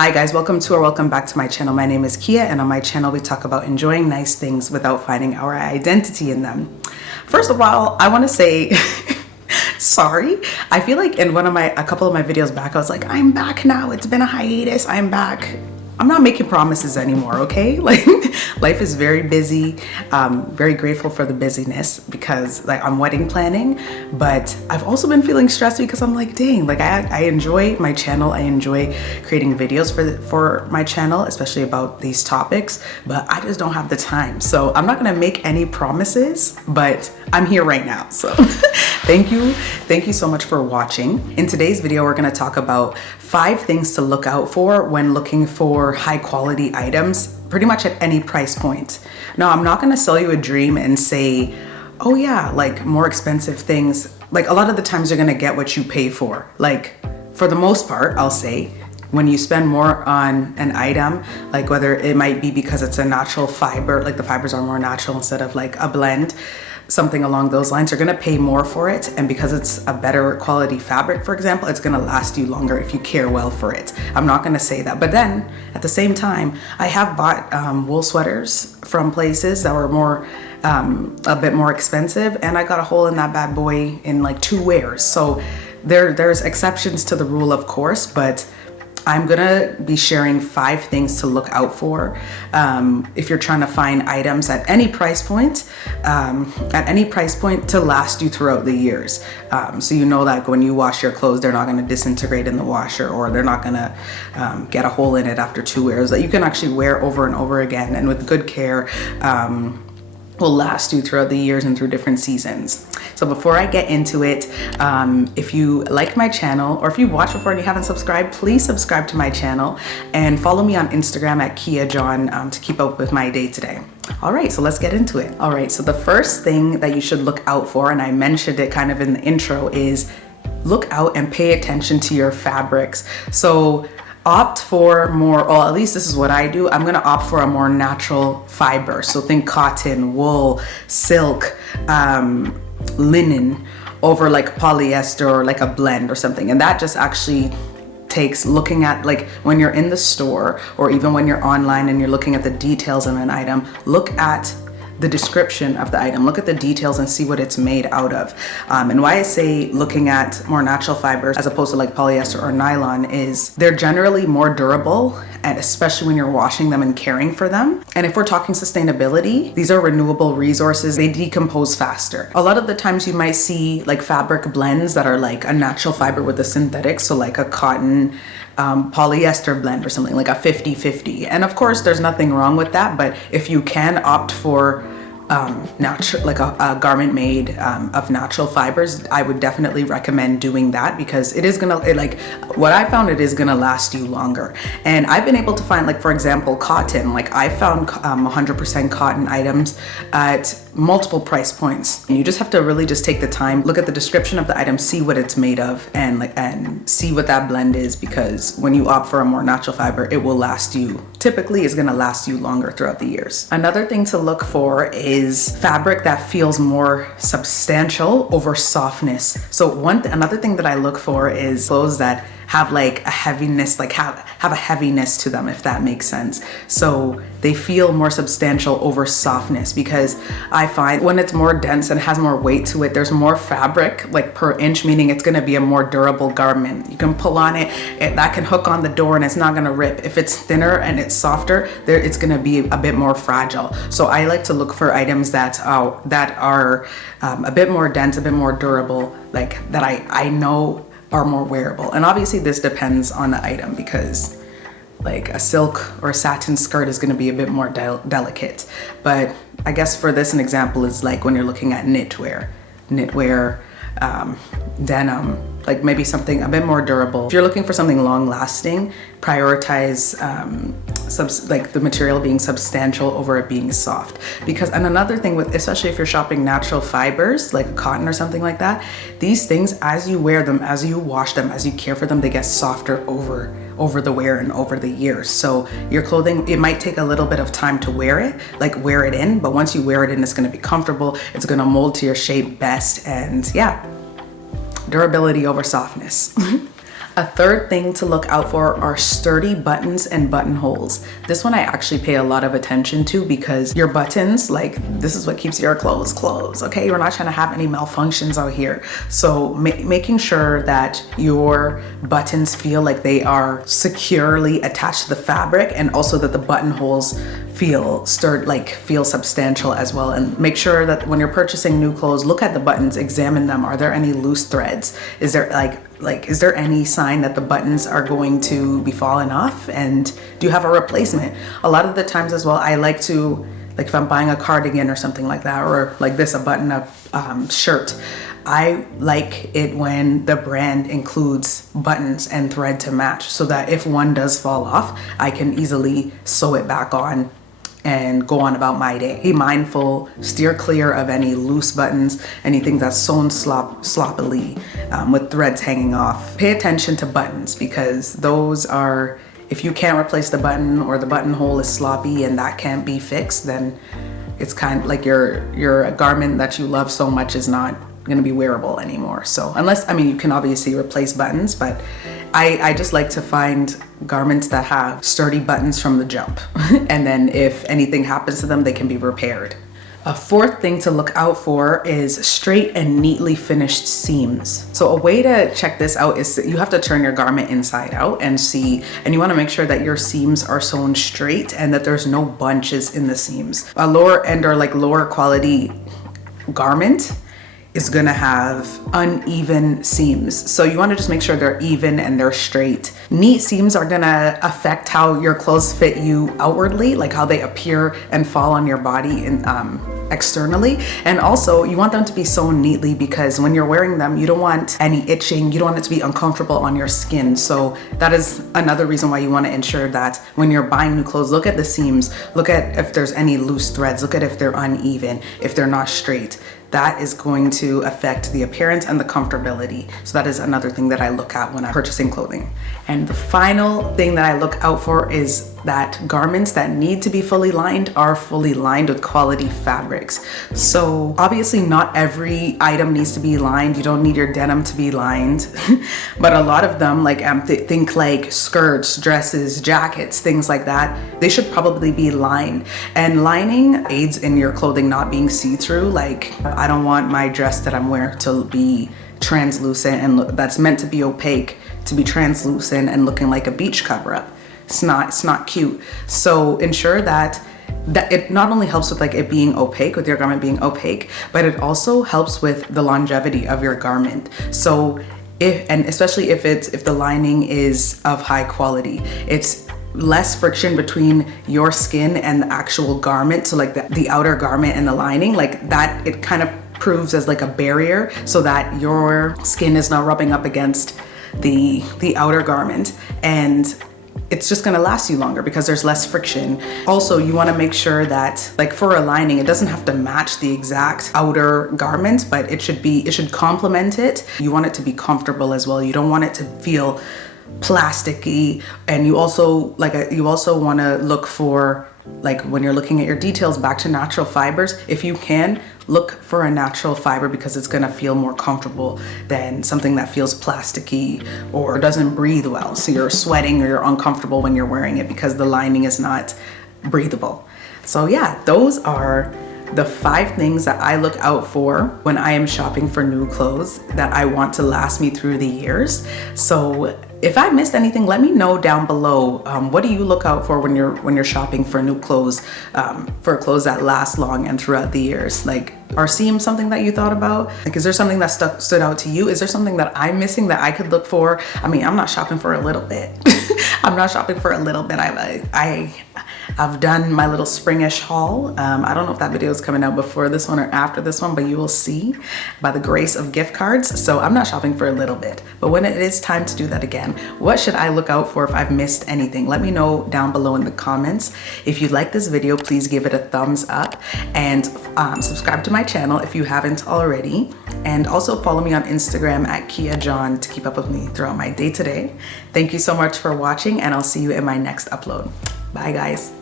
Hi guys, welcome back to my channel. My name is Kia, and on my channel we talk about enjoying nice things without finding our identity in them. First of all, I want to say sorry. I feel like in a couple of my videos back, I was like, I'm back now. It's been a hiatus. I'm back. I'm not making promises anymore, okay? Like, life is very busy. Very grateful for the busyness because like I'm wedding planning, but I've also been feeling stressed because I'm like, dang, like I enjoy my channel. I enjoy creating videos for my channel, especially about these topics, but I just don't have the time. So I'm not gonna make any promises, but I'm here right now. So thank you so much for watching. In today's video, we're gonna talk about 5 things to look out for when looking for high quality items, pretty much at any price point. Now, I'm not gonna sell you a dream and say, oh yeah, like more expensive things. Like a lot of the times you're gonna get what you pay for. Like for the most part, I'll say, when you spend more on an item, like whether it might be because it's a natural fiber, like the fibers are more natural instead of like a blend, something along those lines, you're gonna pay more for it. And because it's a better quality fabric, for example, it's gonna last you longer if you care well for it. I'm not gonna say that. But then at the same time, I have bought wool sweaters from places that were more, a bit more expensive, and I got a hole in that bad boy in like 2 wears. So there's exceptions to the rule, of course, but I'm gonna be sharing 5 things to look out for if you're trying to find items at any price point, to last you throughout the years. So you know that when you wash your clothes, they're not gonna disintegrate in the washer, or they're not gonna get a hole in it after 2 wears, that you can actually wear over and over again, and with good care, will last you throughout the years and through different seasons. So before I get into it, if you like my channel, or if you watched before and you haven't subscribed, please subscribe to my channel and follow me on Instagram at Kia John to keep up with my day-to-day. All right, so let's get into it. All right, so the first thing that you should look out for, and I mentioned it kind of in the intro, is look out and pay attention to your fabrics. So opt for more, or at least this is what I do, I'm gonna opt for a more natural fiber. So think cotton, wool, silk, linen, over like polyester or like a blend or something. And that just actually takes looking at, like when you're in the store or even when you're online and you're looking at the details of an item, look at the description of the item, look at the details and see what it's made out of. And why I say looking at more natural fibers as opposed to like polyester or nylon is they're generally more durable, and especially when you're washing them and caring for them. And if we're talking sustainability, these are renewable resources. They decompose faster. A lot of the times you might see like fabric blends that are like a natural fiber with a synthetic, so like a cotton polyester blend or something, like a 50-50. And of course there's nothing wrong with that, but if you can opt for natural, like a garment made of natural fibers, I would definitely recommend doing that, because it is gonna, like what I found, it is gonna last you longer. And I've been able to find, like for example, cotton, like I found 100% cotton items at multiple price points. And you just have to really just take the time, look at the description of the item, see what it's made of, and see what that blend is, because when you opt for a more natural fiber, it will last you, typically is gonna last you longer throughout the years. Another thing to look for is fabric that feels more substantial over softness. So another thing that I look for is clothes that have like a heaviness, like have a heaviness to them, if that makes sense. So they feel more substantial over softness, because I find when it's more dense and has more weight to it, there's more fabric like per inch, meaning it's gonna be a more durable garment. You can pull on it, that can hook on the door and it's not gonna rip. If it's thinner and it's softer, it's gonna be a bit more fragile. So I like to look for items that are a bit more dense, a bit more durable, like that I know are more wearable. And obviously this depends on the item, because like a silk or a satin skirt is going to be a bit more delicate. But I guess for this, an example is like when you're looking at knitwear, denim, like maybe something a bit more durable. If you're looking for something long lasting, prioritize like the material being substantial over it being soft. Because, and another thing with, especially if you're shopping natural fibers like cotton or something like that, these things, as you wear them, as you wash them, as you care for them, they get softer over the wear and over the years. So your clothing, it might take a little bit of time to wear it, like wear it in, but once you wear it in, it's gonna be comfortable, it's gonna mold to your shape best, and yeah, durability over softness. A third thing to look out for are sturdy buttons and buttonholes. This one I actually pay a lot of attention to because your buttons, like this is what keeps your clothes closed, okay? We're not trying to have any malfunctions out here. So making sure that your buttons feel like they are securely attached to the fabric, and also that the buttonholes feel feel substantial as well. And make sure that when you're purchasing new clothes, look at the buttons, examine them. Are there any loose threads? Is there is there any sign that the buttons are going to be falling off? And do you have a replacement? A lot of the times as well, I like to, like if I'm buying a cardigan or something like that, or like this, a button-up shirt, I like it when the brand includes buttons and thread to match, so that if one does fall off, I can easily sew it back on and go on about my day. Be mindful, steer clear of any loose buttons, anything that's sewn sloppily with threads hanging off. Pay attention to buttons, because those are, if you can't replace the button or the buttonhole is sloppy and that can't be fixed, then it's kind of like your garment that you love so much is not going to be wearable anymore. So unless, I mean, you can obviously replace buttons, but I just like to find garments that have sturdy buttons from the jump. And then if anything happens to them, they can be repaired. A fourth thing to look out for is straight and neatly finished seams. So a way to check this out is that you have to turn your garment inside out and see, and you want to make sure that your seams are sewn straight and that there's no bunches in the seams. A lower end or like lower quality garment is gonna have uneven seams. So you wanna just make sure they're even and they're straight. Neat seams are gonna affect how your clothes fit you outwardly, like how they appear and fall on your body and externally. And also you want them to be sewn neatly, because when you're wearing them, you don't want any itching, you don't want it to be uncomfortable on your skin. So that is another reason why you wanna ensure that when you're buying new clothes, look at the seams, look at if there's any loose threads, look at if they're uneven, if they're not straight. That is going to affect the appearance and the comfortability. So that is another thing that I look at when I'm purchasing clothing. And the final thing that I look out for is that garments that need to be fully lined are fully lined with quality fabrics. So obviously not every item needs to be lined. You don't need your denim to be lined, but a lot of them, like think like skirts, dresses, jackets, things like that, they should probably be lined. And lining aids in your clothing not being see-through. Like I don't want my dress that I'm wearing to be translucent and that's meant to be opaque to be translucent and looking like a beach cover-up. It's not cute. So ensure that it not only helps with like it being opaque, with your garment being opaque, but it also helps with the longevity of your garment. So especially if the lining is of high quality, it's less friction between your skin and the actual garment. So like the outer garment and the lining, like that, it kind of proves as like a barrier so that your skin is not rubbing up against the outer garment, and it's just gonna last you longer because there's less friction. Also, you wanna make sure that, like for a lining, it doesn't have to match the exact outer garment, but it should complement it. You want it to be comfortable as well. You don't want it to feel plasticky. And you also wanna look for, like when you're looking at your details, back to natural fibers. If you can, look for a natural fiber because it's gonna feel more comfortable than something that feels plasticky or doesn't breathe well. So you're sweating or you're uncomfortable when you're wearing it because the lining is not breathable. So yeah, those are the 5 things that I look out for when I am shopping for new clothes that I want to last me through the years. So if I missed anything, let me know down below. What do you look out for when you're shopping for new clothes, for clothes that last long and throughout the years? Like, are seams something that you thought about? Like, is there something that stood out to you? Is there something that I'm missing that I could look for? I mean, I'm not shopping for a little bit. I'm not shopping for a little bit. I've done my little springish haul. I don't know if that video is coming out before this one or after this one, but you will see by the grace of gift cards. So I'm not shopping for a little bit, but when it is time to do that again, what should I look out for if I've missed anything? Let me know down below in the comments. If you like this video, please give it a thumbs up and subscribe to my channel if you haven't already. And also follow me on Instagram at Kia John to keep up with me throughout my day-to-day. Thank you so much for watching, and I'll see you in my next upload. Bye guys.